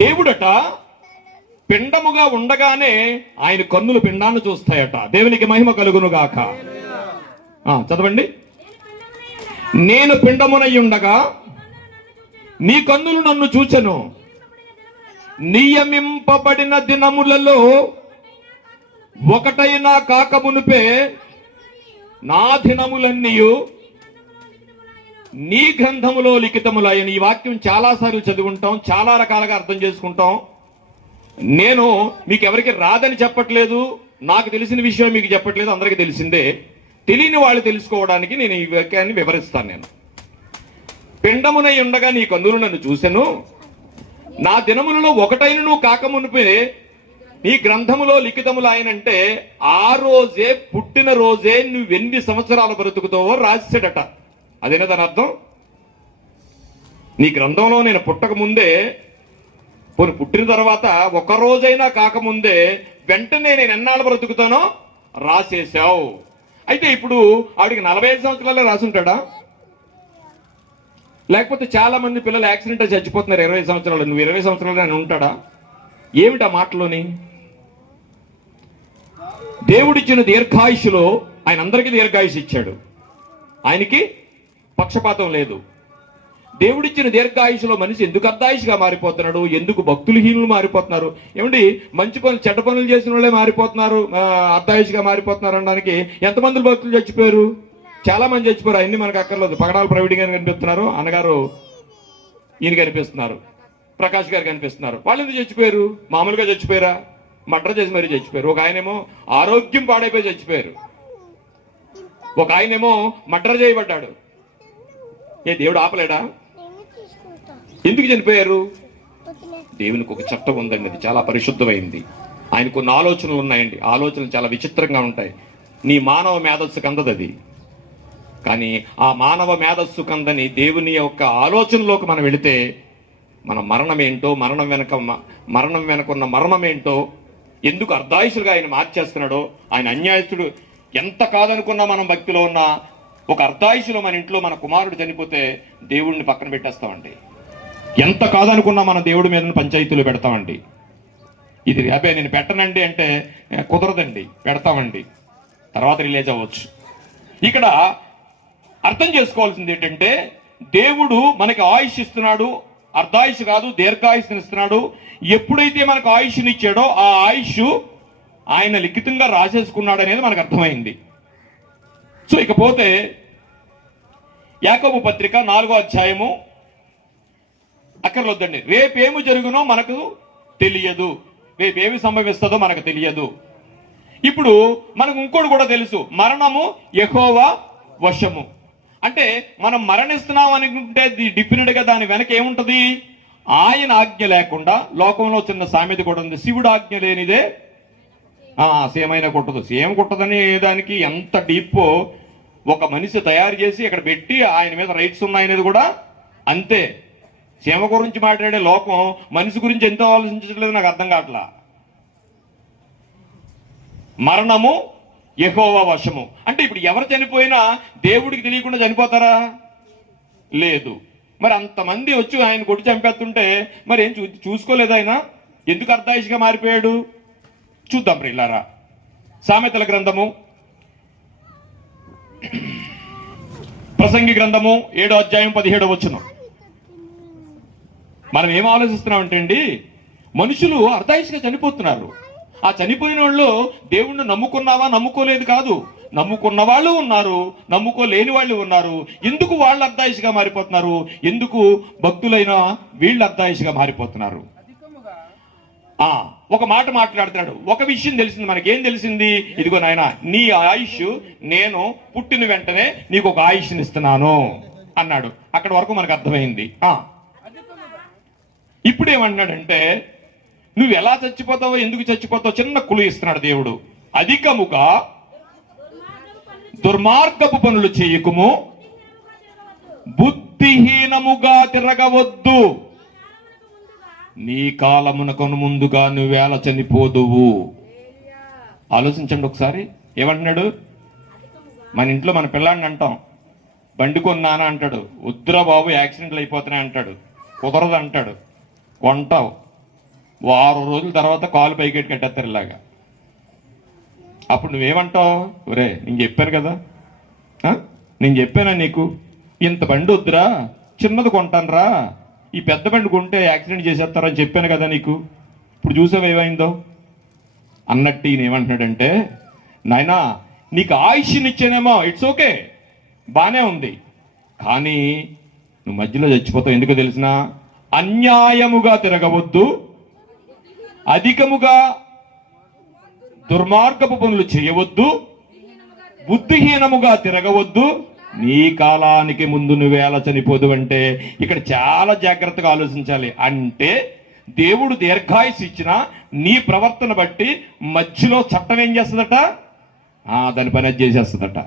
దేవుడట పిండముగా ఉండగానే ఆయన కన్నులు పిండాన్ని చూస్తాయట. దేవునికి మహిమ కలుగును గాక. చదవండి. నేను పిండమునై ఉండగా నీ కన్నులు నన్ను చూచెను. నియమింపబడిన దినములలో ఒకటైనా కాకమునుపే నా దినములన్నీయు నీ గ్రంథములో లిఖితములయ్యని. ఈ వాక్యం చాలాసార్లు చదువుకుంటాం, చాలా రకాలుగా అర్థం చేసుకుంటాం. నేను మీకు ఎవరికి రాదని చెప్పట్లేదు, నాకు తెలిసిన విషయం మీకు చెప్పట్లేదు, అందరికీ తెలిసిందే. తెలియని వాళ్ళు తెలుసుకోవడానికి నేను ఈ వాక్యాన్ని వివరిస్తాను. నేను పిండమునై ఉండగా నీ కన్నులు నన్ను చూసెను, నా దినములలో ఒకటైనను కాకమునిపే నీ గ్రంథములో లిఖితములు ఆయనంటే ఆ రోజే, పుట్టిన రోజే నువ్వు ఎన్ని సంవత్సరాలు బ్రతుకుతావో రాశాడట. అదేనా దాని అర్థం? నీ గ్రంథంలో నేను పుట్టక ముందే, పుట్టిన తర్వాత ఒక రోజైనా కాకముందే వెంటనే నేను ఎన్నాళ్ళు బ్రతుకుతానో రాసేసావు. అయితే ఇప్పుడు ఆవిడికి 45 సంవత్సరాలే రాసుంటాడా? లేకపోతే చాలా మంది పిల్లలు యాక్సిడెంట్ చచ్చిపోతున్నారు 20 సంవత్సరాలు, నువ్వు 20 సంవత్సరాలు అని ఉంటాడా? ఏమిటా మాటలోని? దేవుడిచ్చిన దీర్ఘాయుషులో ఆయన అందరికీ దీర్ఘాయుషు ఇచ్చాడు. ఆయనకి పక్షపాతం లేదు. దేవుడిచ్చిన దీర్ఘాయుషులో మనిషి ఎందుకు అర్ధాయుషుగా మారిపోతున్నాడు? ఎందుకు భక్తులు హీనులు మారిపోతున్నారు? ఏమండి, మంచి పనులు చెడ్డ పనులు చేసిన వాళ్ళే మారిపోతున్నారు, అర్ధాయుషుగా మారిపోతున్నారు అనడానికి ఎంతమంది భక్తులు చచ్చిపోయారు? చాలా మంది చచ్చిపోయారు. అన్ని మనకు అక్కర్లేదు. పగడాల ప్రవీణ్ గారు కనిపిస్తున్నారు, అన్నగారు ఈయన కనిపిస్తున్నారు, ప్రకాష్ గారు కనిపిస్తున్నారు. వాళ్ళు ఎందుకు చచ్చిపోయారు? మామూలుగా చచ్చిపోయారా? మర్డర్ చేసి మరీ చచ్చిపోయారు. ఒక ఆయనేమో ఆరోగ్యం పాడైపోయి చచ్చిపోయారు, ఒక ఆయనేమో మర్డర్ చేయబడ్డాడు. ఏ దేవుడు ఆపలేడా? ఎందుకు చనిపోయారు? దేవునికి ఒక చట్టం ఉందండి, అది చాలా పరిశుద్ధమైంది. ఆయన కొన్ని ఆలోచనలు ఉన్నాయండి, ఆలోచనలు చాలా విచిత్రంగా ఉంటాయి. నీ మానవ మేధస్సు కందది అది. కానీ ఆ మానవ మేధస్సు కందని దేవుని యొక్క ఆలోచనలోకి మనం వెళితే మన మరణం ఏంటో, మరణం వెనకున్న మర్మం ఏంటో, ఎందుకు అర్ధాయుషులుగా ఆయన మార్చేస్తున్నాడో, ఆయన అన్యాయస్తుడు ఎంత కాదనుకున్నా మనం భక్తిలో ఉన్న ఒక అర్ధాయుషులో మన ఇంట్లో మన కుమారుడు చనిపోతే దేవుడిని పక్కన పెట్టేస్తామండి. ఎంత కాదనుకున్నా మన దేవుడి మీద పంచాయతీలు పెడతామండి. ఇది అబ్బాయి నేను పెట్టనండి అంటే కుదరదండి, పెడతామండి, తర్వాత రిలీజ్ అవ్వచ్చు. ఇక్కడ అర్థం చేసుకోవాల్సింది ఏంటంటే, దేవుడు మనకి ఆయుష్ ఇస్తున్నాడు, అర్ధాయుష్ కాదు దీర్ఘాయుష్ని ఇస్తున్నాడు. ఎప్పుడైతే మనకు ఆయుష్ని ఇచ్చాడో ఆ ఆయుష్ ఆయన లిఖితంగా రాసేసుకున్నాడు అనేది మనకు అర్థమైంది. సో ఇకపోతే యాకోబు పత్రిక 4వ అధ్యాయము, అక్కర్లొద్దండి, రేపేమి జరుగునో మనకు తెలియదు, రేపేమి సంభవిస్తుందో మనకు తెలియదు. ఇప్పుడు మనకు ఇంకోటి కూడా తెలుసు, మరణము యెహోవా వశము. అంటే మనం మరణిస్తున్నాం అనుకుంటే డెఫినెట్ గా దాని వెనక ఏముంటది? ఆయన ఆజ్ఞ లేకుండా, లోకంలో చిన్న సామెత కూడా ఉంది, శివుడు ఆజ్ఞ లేనిదే సేమైనా కొట్టదు. సేమ్ కొట్టదని దానికి ఎంత డీప్ ఒక మనిషి తయారు చేసి ఇక్కడ పెట్టి ఆయన మీద రైట్స్ ఉన్నాయనేది కూడా అంతే. సేమ గురించి మాట్లాడే లోకం మనిషి గురించి ఎంత ఆలోచించట్లేదు నాకు అర్థం కావట్లా. మరణము యెహోవా వశము అంటే ఇప్పుడు ఎవరు చనిపోయినా దేవుడికి తెలియకుండా చనిపోతారా? లేదు. మరి అంతమంది వచ్చి ఆయన కొట్టి చంపేస్తుంటే మరి ఏం చూసుకోలేదు ఆయన? ఎందుకు అర్ధాయుషిగా మారిపోయాడు? చూద్దాం ప్రియులారా. సామెతల గ్రంథము, ప్రసంగి గ్రంథము 7వ అధ్యాయం 17వ వచనం. మనం ఏం ఆలోచిస్తున్నామంటే అండి, మనుషులు అర్ధాయుషిగా చనిపోతున్నారు. ఆ చనిపోయిన వాళ్ళు దేవుణ్ణి నమ్ముకున్నావా నమ్ముకోలేదు కాదు, నమ్ముకున్న వాళ్ళు ఉన్నారు, నమ్ముకోలేని వాళ్ళు ఉన్నారు. ఎందుకు వాళ్ళు అర్ధాయుషిగా మారిపోతున్నారు? ఎందుకు భక్తులైన వీళ్ళు అర్ధాయుషిగా మారిపోతున్నారు? ఒక మాట మాట్లాడుతున్నాడు. ఒక విషయం తెలిసింది మనకేం తెలిసింది? ఇదిగో నాయన, నీ ఆయుష్ నేను పుట్టిన వెంటనే నీకు ఒక ఆయుష్ని ఇస్తున్నాను అన్నాడు. అక్కడి వరకు మనకు అర్థమైంది. ఇప్పుడు ఏమన్నాడంటే, నువ్వు ఎలా చచ్చిపోతావో, ఎందుకు చచ్చిపోతావో చిన్న కులు ఇస్తున్నాడు దేవుడు. అధికముగా దుర్మార్గపు పనులు చేయకుము, బుద్ధిహీనముగా తిరగవద్దు, నీ కాలమునకు ముందుగా నువ్వేళ చనిపోదువు. ఆలోచించండి ఒకసారి. ఏమంటున్నాడు? మన ఇంట్లో మన పిల్లాడిని అంటాం, బండి కొన్నానా అంటాడు, వద్దురా బాబు యాక్సిడెంట్లు అయిపోతున్నాయి అంటాడు, కుదరదు అంటాడు. కొంటావు, వారం రోజుల తర్వాత కాలు పైకెట్టి కట్టేస్తారు ఇలాగా. అప్పుడు నువ్వేమంటావు? ఒరే నేను చెప్పాను కదా, నేను చెప్పానా నీకు, ఇంత బండి వద్దురా, చిన్నది కొంటానురా, ఈ పెద్ద బండి కొంటే యాక్సిడెంట్ చేసేస్తారని చెప్పాను కదా నీకు, ఇప్పుడు చూసావు ఏమైందో అన్నట్టు ఈయన ఏమంటున్నాడంటే, నాయనా నీకు ఆయుష్నిచ్చానేమో, ఇట్స్ ఓకే, బానే ఉంది, కానీ నువ్వు మధ్యలో చచ్చిపోతావు. ఎందుకో తెలిసిన, అన్యాయముగా తిరగవద్దు, అధికముగా దుర్మార్గపు పనులు చేయవద్దు, బుద్ధిహీనముగా తిరగవద్దు, నీ కాలానికి ముందు నువ్వేలా చనిపోదు. అంటే ఇక్కడ చాలా జాగ్రత్తగా ఆలోచించాలి. అంటే దేవుడు దీర్ఘాయుసు ఇచ్చిన నీ ప్రవర్తన బట్టి మధ్యలో చట్టం ఏం చేస్తుందట, దాని పని అది చేసేస్తుందట.